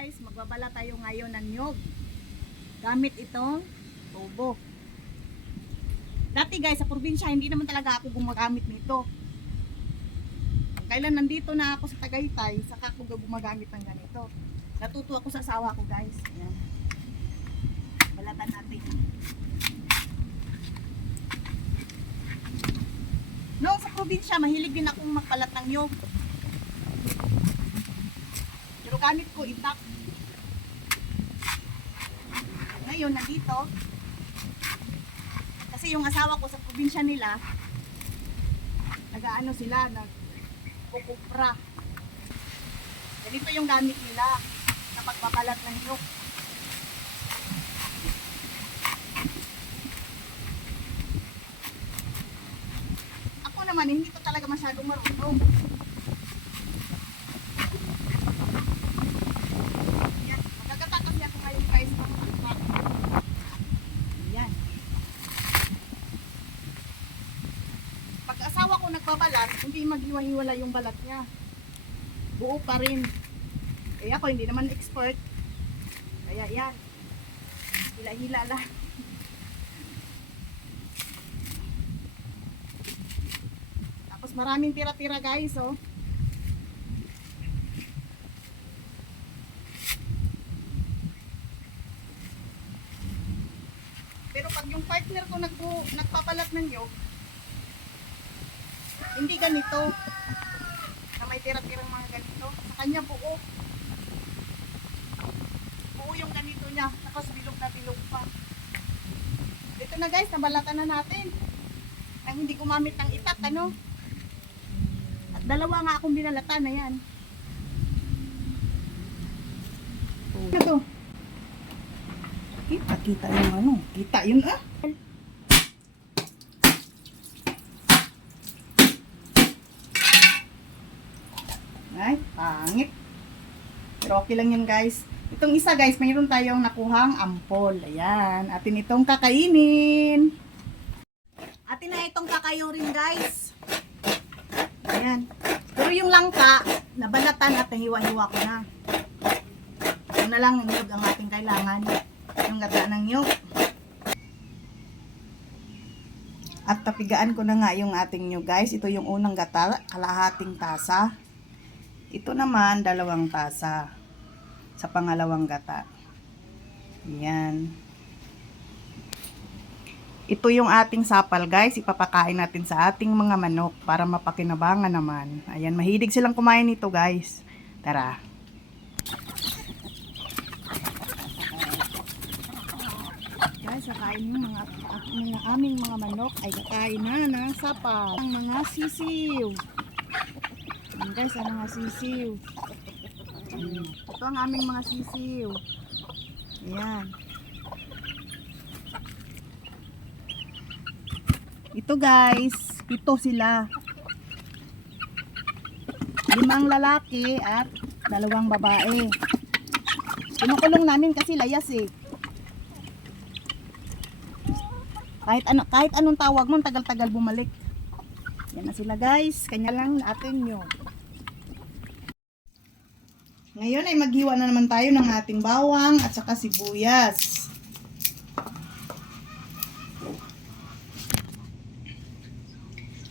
guys, magbabala tayo ngayon ng nyog gamit itong tubo. Dati guys, sa probinsya hindi naman talaga ako gumagamit nito. Kailan nandito na ako sa Tagaytay, saka ako gumagamit ng ganito. Natuto ako sa asawa ko guys. Ayan. Balatan natin. Noong sa probinsya, mahilig din akong magbalat ng nyog. Pero gamit ko itak. Ngayon, nandito. Kasi yung asawa ko sa probinsya nila, nag-ano sila, nagkukupra. Ganito yung gamit nila sa pagbabalat ng nyog. Ako naman, hindi ko talaga masyadong marunong. Yan, magagatak kasi ako ngayon guys. Yan. Pag asawa ko nagbabalat, hindi maghiwa-hiwala yung balat niya. Buo pa rin. Eh ako hindi naman expert. Kaya yan. Hila-hila lang. Tapos maraming tira-tira guys, oh. Pero pag yung partner ko nagpapalat ng nyog, hindi ganito. Na may tira-tirang mga ganito. Sa kanya buo. Buo yung ganito niya. Tapos bilog na bilog pa. Ito na guys, nabalatan na natin. Ang hindi gumamit ng itak, ano? At dalawa nga akong binalatan na yan. Ano to? Kita yung ano. Kita yun ah. Ay, pangit. Pero okay lang yun guys. Itong isa guys, mayroon tayong nakuhang ampol. Ayan. Atin itong kakainin. Atin na itong kakayo rin guys. Ayan. Pero yung langka, nabalatan at nahiwa-hiwa ko na. Ito na lang yung nyug ang ating kailangan. Yung gata ng nyug. At tapigaan ko na nga yung ating nyug guys. Ito yung unang gata, kalahating tasa. Ito naman, 2 tasa sa pangalawang gata. Ayan. Ito yung ating sapal guys. Ipapakain natin sa ating mga manok para mapakinabangan naman. Ayan, mahilig silang kumain nito guys. Tara. Guys, kakain yung mga aming mga manok ay kakain na ng sapal. Ang mga sisiw. Ayan guys, ang mga sisiw. Ito ang aming mga sisiw. Ayan. Ito guys, 7 sila. 5 lalaki at 2 babae. Pinukulong namin kasi layas eh. Kahit anong tawag mo, tagal-tagal bumalik. Yan na sila guys, kanya lang natin yun. Ngayon ay maghiwa na naman tayo ng ating bawang at saka sibuyas.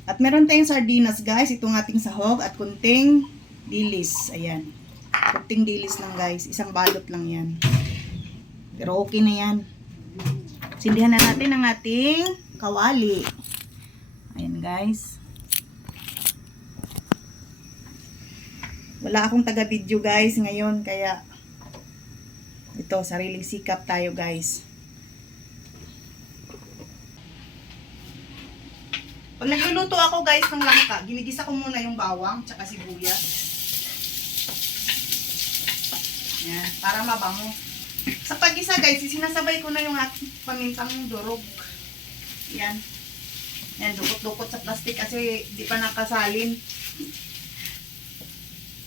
At meron tayong sardinas guys, itong ating sahog at kunting dilis. Ayan. Kunting dilis lang guys, isang balot lang yan. Pero okay na yan. Sindihan na natin ang ating kawali. Ayan guys. Wala akong taga-video guys ngayon, kaya ito, sariling sikap tayo guys. Pag nagluluto ako guys ng langka, ginigisa ko muna yung bawang tsaka sibuyas. Yan, para mabango. Sa pag-isa guys, sinasabay ko na yung ating pamintang durog. Yan. Yan, dukot-dukot sa plastic kasi di pa nakasalin.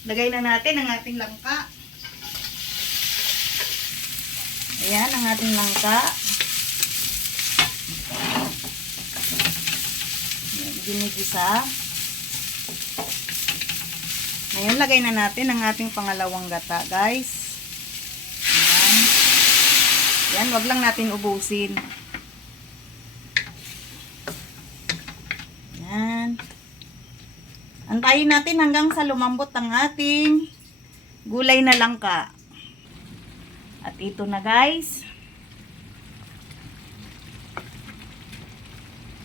Lagay na natin ang ating langka. Ayan, ang ating langka. Ayan, ginigisa. Ngayon, lagay na natin ang ating pangalawang gata, guys. Yan, wag lang natin ubusin. Yan. Antayin natin hanggang sa lumambot ang ating gulay na langka. At ito na guys.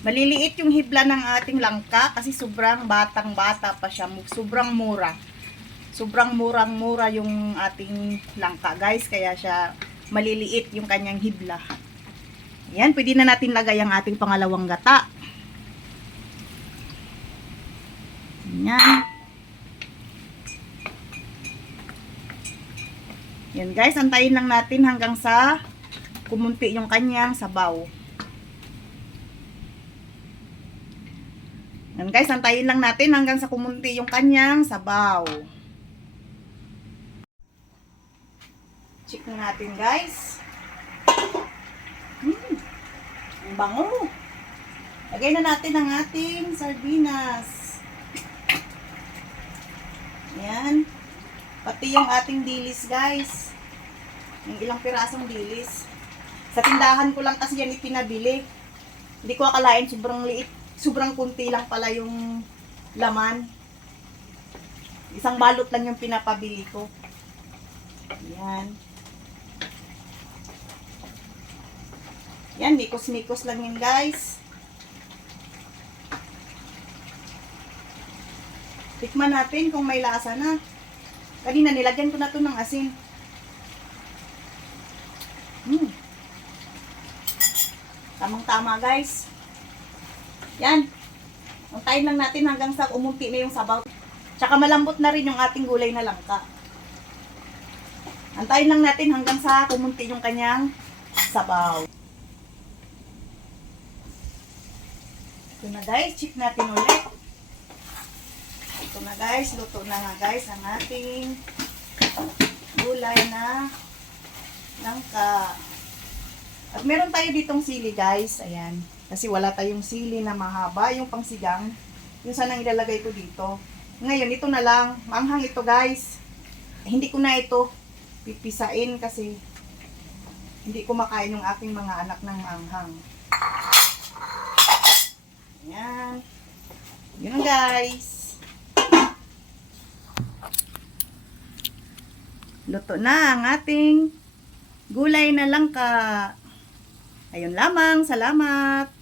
Maliliit yung hibla ng ating langka kasi sobrang batang-bata pa siya. Sobrang mura. Sobrang murang-mura yung ating langka guys. Kaya siya maliliit yung kanyang hibla. Yan, pwede na natin lagay ang ating pangalawang gata. Yan. Yan guys, antayin lang natin hanggang sa kumunti yung kanyang sabaw. Yan guys, antayin lang natin hanggang sa kumunti yung kanyang sabaw. Check na natin guys. Ang bango. Lagay na natin ang ating sardinas. Yan. Pati yung ating dilis guys. Yung ilang pirasong dilis. Sa tindahan ko lang kasi yan ipinabili. Hindi ko akalain sobrang liit. Sobrang kunti lang pala yung laman. Isang balot lang yung pinapabili ko. Yan. Yan, mikos-mikos lang yun guys. Tikman natin kung may lasa na. Kanina nilagyan ko na to ng asin. Tamang-tama guys. Yan. Antayin lang natin hanggang sa umunti na yung sabaw. Tsaka malambot na rin yung ating gulay na langka. Antayin lang natin hanggang sa kumunti yung kanyang sabaw. Ito na guys, check natin ulit. Ito na guys, luto na nga guys ang ating gulay na langka. At meron tayo ditong sili guys, ayan. Kasi wala tayong sili na mahaba, yung pangsigang. Yung sanang ilalagay ko dito. Ngayon, ito na lang. Maanghang ito guys. Hindi ko na ito pipisain kasi hindi ko makain yung aking mga anak ng maanghang. Ayan. Yun guys. Luto na ang ating gulay na langka. Ayun lamang. Salamat.